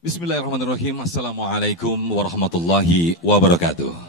Bismillahirrahmanirrahim. Assalamualaikum warahmatullahi wabarakatuh.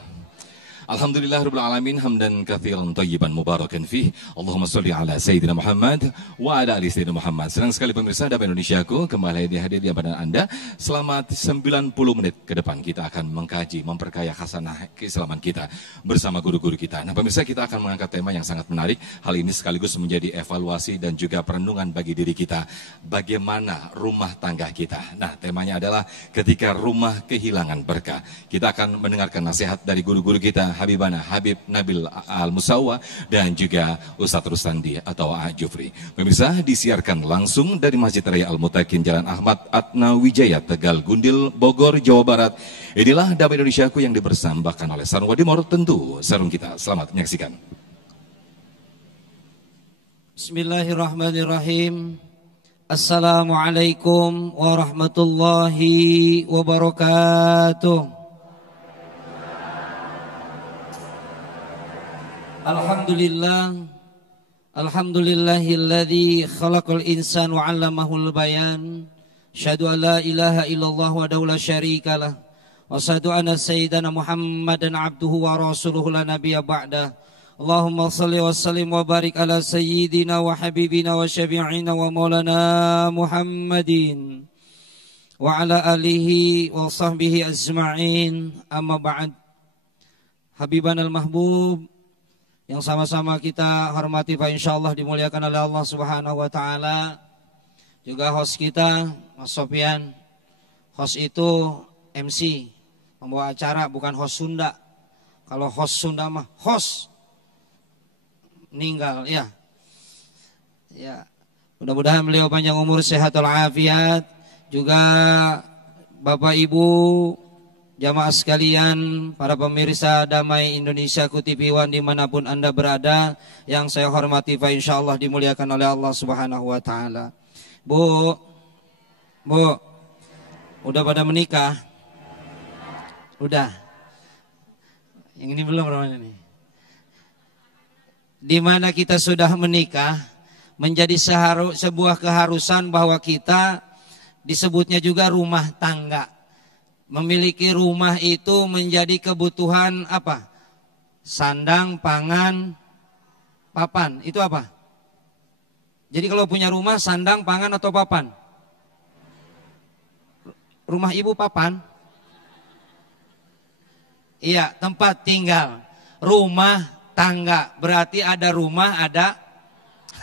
Alhamdulillahirabbil alamin hamdan katsiran thayyiban mubarakan fih. Allahumma shalli ala sayyidina Muhammad wa ala ali sayyidina Muhammad. Senang sekali pemirsa Dapa Indonesiaku kembali hadir di hadapan Anda. Selama 90 menit ke depan kita akan mengkaji, memperkaya khasanah keislaman kita bersama guru-guru kita. Nah, pemirsa, kita akan mengangkat tema yang sangat menarik. Hal ini sekaligus menjadi evaluasi dan juga perenungan bagi diri kita. Bagaimana rumah tangga kita? Nah, temanya adalah ketika rumah kehilangan berkah. Kita akan mendengarkan nasihat dari guru-guru kita, Habibana Habib Nabil Al-Musawa dan juga Ustadz Rustandi atau A. Jufri. Pemirsa, disiarkan langsung dari Masjid Raya Al-Mutakin Jalan Ahmad Atna Wijaya, Tegal Gundil, Bogor, Jawa Barat. Inilah Dapa Indonesiaku yang dipersembahkan oleh Sarung Wadimor, tentu sarung kita. Selamat menyaksikan. Bismillahirrahmanirrahim. Assalamualaikum warahmatullahi wabarakatuh. Alhamdulillahilladzi khalaqal insana wa 'allamahul bayan. Asyhadu an la ilaha illallah wahdahu la syarikalah wa asyhadu anna sayyidana Muhammadan 'abduhu wa rasuluhu la nabiyya ba'da. Allahumma shalli wa sallim wa barik ala sayyidina wa habibina wa syafi'ina wa maulana Muhammadin wa ala alihi wa sahbihi ajma'in. Amma ba'd. Habibanal mahbub yang sama-sama kita hormati, Pak, insyaallah dimuliakan oleh Allah Subhanahu wa taala. Juga host kita, Mas Sofyan. Host itu MC, pembawa acara, bukan host Sunda. Kalau host Sunda mah host meninggal ya. Ya. Mudah-mudahan beliau panjang umur, sehat walafiat. Juga Bapak Ibu jamaah sekalian, para pemirsa Damai Indonesia TV One dimanapun Anda berada, yang saya hormati, Pak, insyaallah dimuliakan oleh Allah Subhanahu wa taala. Bu, udah pada menikah? Udah. Yang ini belum, Roman ini. Di mana kita sudah menikah, menjadi sebuah keharusan bahwa kita disebutnya juga rumah tangga. Memiliki rumah itu menjadi kebutuhan apa? Sandang, pangan, papan. Itu apa? Jadi kalau punya rumah, sandang, pangan atau papan? Rumah ibu papan? Iya, tempat tinggal. Rumah tangga. Berarti ada rumah, ada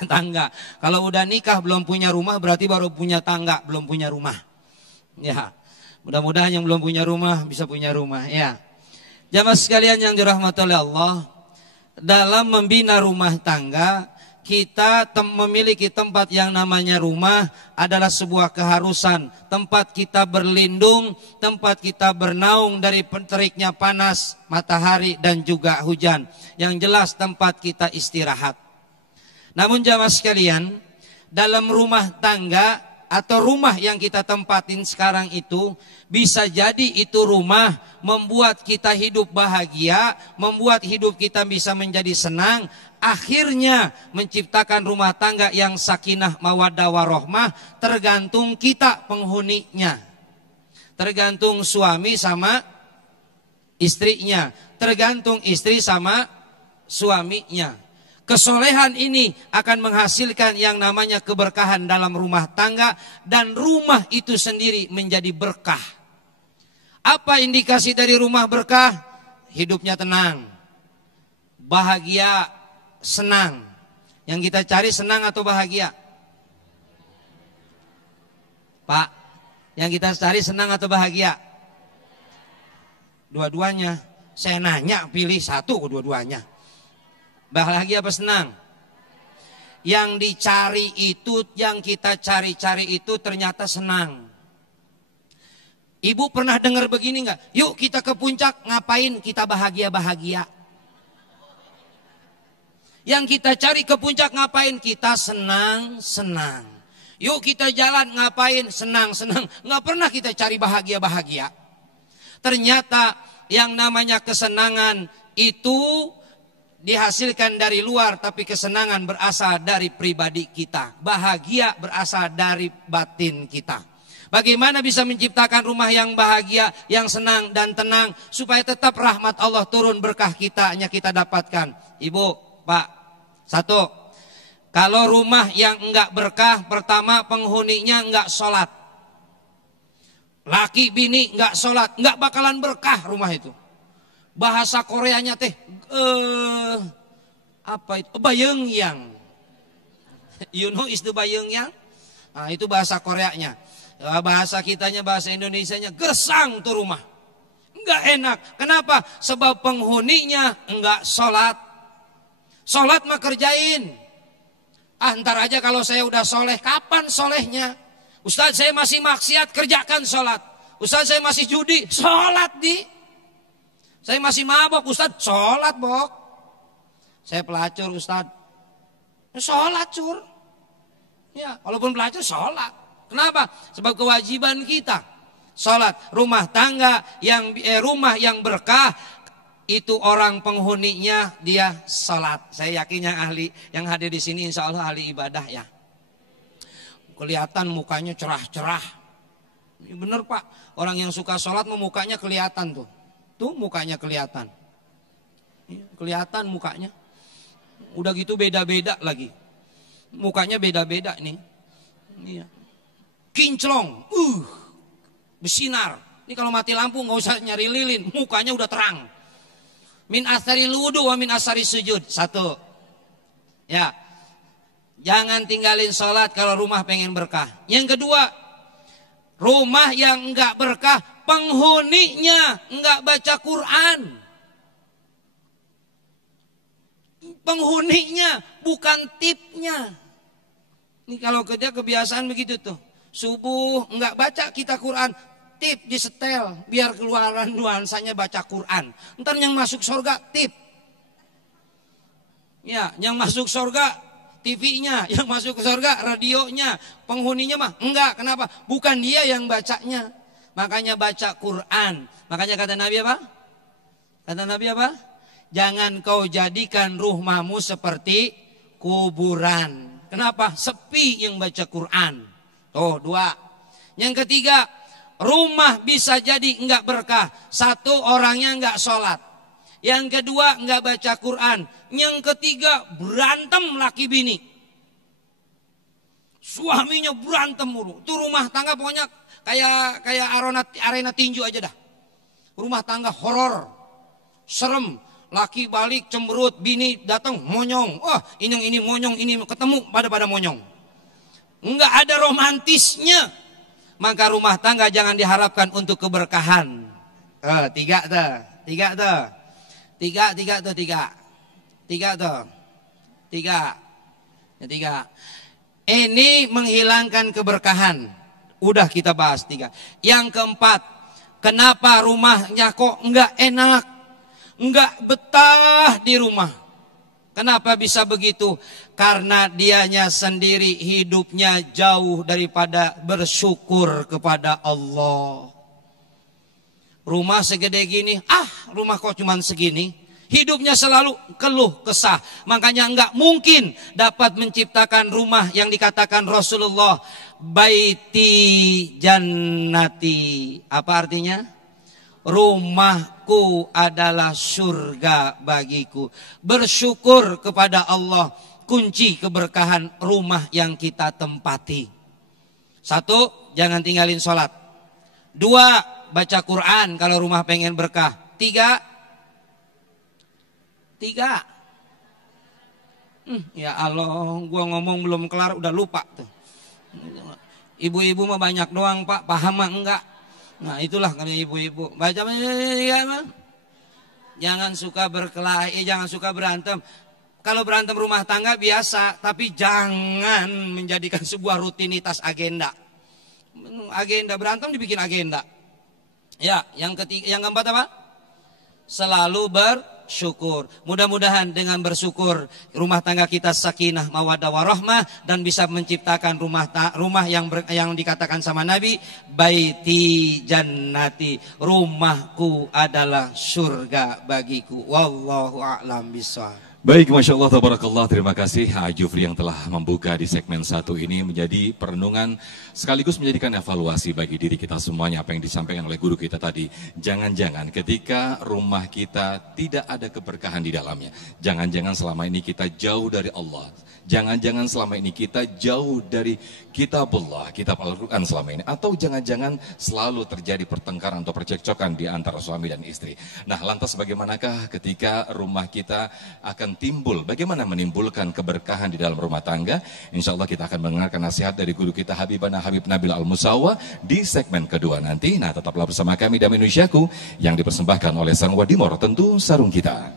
tangga. Kalau udah nikah belum punya rumah, berarti baru punya tangga, belum punya rumah. Ya. Mudah-mudahan yang belum punya rumah bisa punya rumah ya. Jamaah sekalian yang dirahmati oleh Allah, dalam membina rumah tangga, kita memiliki tempat yang namanya rumah adalah sebuah keharusan. Tempat kita berlindung, tempat kita bernaung dari teriknya panas, matahari dan juga hujan. Yang jelas tempat kita istirahat. Namun jamaah sekalian, dalam rumah tangga atau rumah yang kita tempatin sekarang itu, bisa jadi itu rumah membuat kita hidup bahagia, membuat hidup kita bisa menjadi senang, akhirnya menciptakan rumah tangga yang sakinah mawaddah warohmah, tergantung kita penghuninya. Tergantung suami sama istrinya, tergantung istri sama suaminya. Kesolehan ini akan menghasilkan yang namanya keberkahan dalam rumah tangga, dan rumah itu sendiri menjadi berkah. Apa indikasi dari rumah berkah? Hidupnya tenang, bahagia, senang. Yang kita cari senang atau bahagia? Pak, yang kita cari senang atau bahagia? Dua-duanya. Saya nanya, pilih satu, dua-duanya. Bahagia apa senang? Yang dicari itu, yang kita cari-cari itu ternyata senang. Ibu pernah dengar begini nggak? Yuk kita ke puncak, ngapain? Kita bahagia-bahagia. Yang kita cari ke puncak ngapain? Kita senang-senang. Yuk kita jalan, ngapain? Senang-senang. Nggak pernah kita cari bahagia-bahagia. Ternyata yang namanya kesenangan itu dihasilkan dari luar, tapi kesenangan berasal dari pribadi kita. Bahagia berasal dari batin kita. Bagaimana bisa menciptakan rumah yang bahagia, yang senang dan tenang, supaya tetap rahmat Allah turun, berkah kita dapatkan. Ibu, Pak, satu, kalau rumah yang enggak berkah, pertama penghuninya enggak sholat. Laki bini enggak sholat, enggak bakalan berkah rumah itu. Bahasa Koreanya teh, apa itu? Bayeongyang. You know is the Bayeongyang? Nah, itu bahasa Koreanya. Bahasa kitanya, bahasa Indonesianya, gersang tuh rumah. Enggak enak. Kenapa? Sebab penghuninya enggak sholat. Sholat mah kerjain. Ntar aja kalau saya udah soleh. Kapan solehnya? Ustaz, saya masih maksiat, kerjakan sholat. Ustaz, saya masih judi, sholat di. Saya masih mabok, Ustaz, sholat bok. Saya pelacur, Ustaz, sholat cur. Ya, walaupun pelacur sholat. Kenapa? Sebab kewajiban kita sholat. Rumah tangga rumah yang berkah, itu orang penghuninya dia sholat. Saya yakin yang hadir di sini insya Allah ahli ibadah ya. Kelihatan mukanya cerah-cerah. Bener Pak, orang yang suka sholat mukanya kelihatan tuh. Tuh mukanya kelihatan. Kelihatan mukanya. Udah gitu beda-beda lagi. Mukanya beda-beda nih. Iya. Kinclong, bersinar. Ini kalau mati lampu nggak usah nyari lilin, mukanya udah terang. Min asari wudu wa min asari sujud. Satu. Ya. Jangan tinggalin sholat kalau rumah pengen berkah. Yang kedua, rumah yang enggak berkah, penghuninya enggak baca Quran. Penghuninya bukan tipnya. Ini kalau kerja kebiasaan begitu tuh. Subuh enggak baca kita Quran, tip di setel biar keluaran nuansanya baca Quran. Ntar yang masuk surga tip. Ya, yang masuk surga TV-nya, yang masuk ke surga radionya, penghuninya mah enggak. Kenapa? Bukan dia yang bacanya. Makanya baca Quran. Makanya kata Nabi apa? Kata Nabi apa? Jangan kau jadikan rumahmu seperti kuburan. Kenapa? Sepi yang baca Quran. Tuh, dua. Yang ketiga, rumah bisa jadi enggak berkah. Satu, orangnya enggak sholat. Yang kedua, enggak baca Quran. Yang ketiga, berantem laki bini. Suaminya berantem mulu. Itu rumah tangga pokoknya kayak arena tinju aja dah. Rumah tangga horor, serem. Laki balik cemberut, bini datang monyong. Wah, ini monyong, ini ketemu pada monyong. Enggak ada romantisnya. Maka rumah tangga jangan diharapkan untuk keberkahan. Tiga tuh. Ini menghilangkan keberkahan. Udah kita bahas tiga. Yang keempat, kenapa rumahnya kok enggak enak, enggak betah di rumah? Kenapa bisa begitu? Karena dianya sendiri hidupnya jauh daripada bersyukur kepada Allah. Rumah segede gini, rumah kok cuman segini. Hidupnya selalu keluh kesah. Makanya enggak mungkin dapat menciptakan rumah yang dikatakan Rasulullah, baiti jannati. Apa artinya? Rumahku adalah surga bagiku. Bersyukur kepada Allah, kunci keberkahan rumah yang kita tempati. Satu, jangan tinggalin sholat. Dua, baca Quran kalau rumah pengen berkah. Tiga. Ya Allah, gua ngomong belum kelar udah lupa tuh. Ibu-ibu mah banyak doang Pak, paham mah enggak. Nah itulah kalau ibu-ibu baca ya, jangan suka berkelahi, jangan suka berantem. Kalau berantem rumah tangga biasa, tapi jangan menjadikan sebuah rutinitas agenda. Agenda berantem dibikin agenda. Ya, yang keempat apa? Selalu bersyukur. Mudah-mudahan dengan bersyukur rumah tangga kita sakinah, mawaddah warahmah, dan bisa menciptakan rumah yang dikatakan sama Nabi, baiti jannati, rumahku adalah surga bagiku. Wallahu a'lam bishawab. Baik, Masya Allah, tabarakallah, terima kasih Jufri yang telah membuka di segmen 1 ini menjadi perenungan sekaligus menjadikan evaluasi bagi diri kita semuanya apa yang disampaikan oleh guru kita tadi. Jangan-jangan ketika rumah kita tidak ada keberkahan di dalamnya, jangan-jangan selama ini kita jauh dari Allah, jangan-jangan selama ini kita jauh dari kitabullah, kitab Al-Quran selama ini, atau jangan-jangan selalu terjadi pertengkaran atau percekcokan di antara suami dan istri. Nah, lantas bagaimanakah ketika rumah kita akan timbul, bagaimana menimbulkan keberkahan di dalam rumah tangga? Insya Allah kita akan mendengarkan nasihat dari guru kita Habibana Habib Nabil Al-Musawa di segmen kedua nanti. Nah, tetaplah bersama kami Dami Indonesiaku yang dipersembahkan oleh Sarung Wadimor, tentu sarung kita.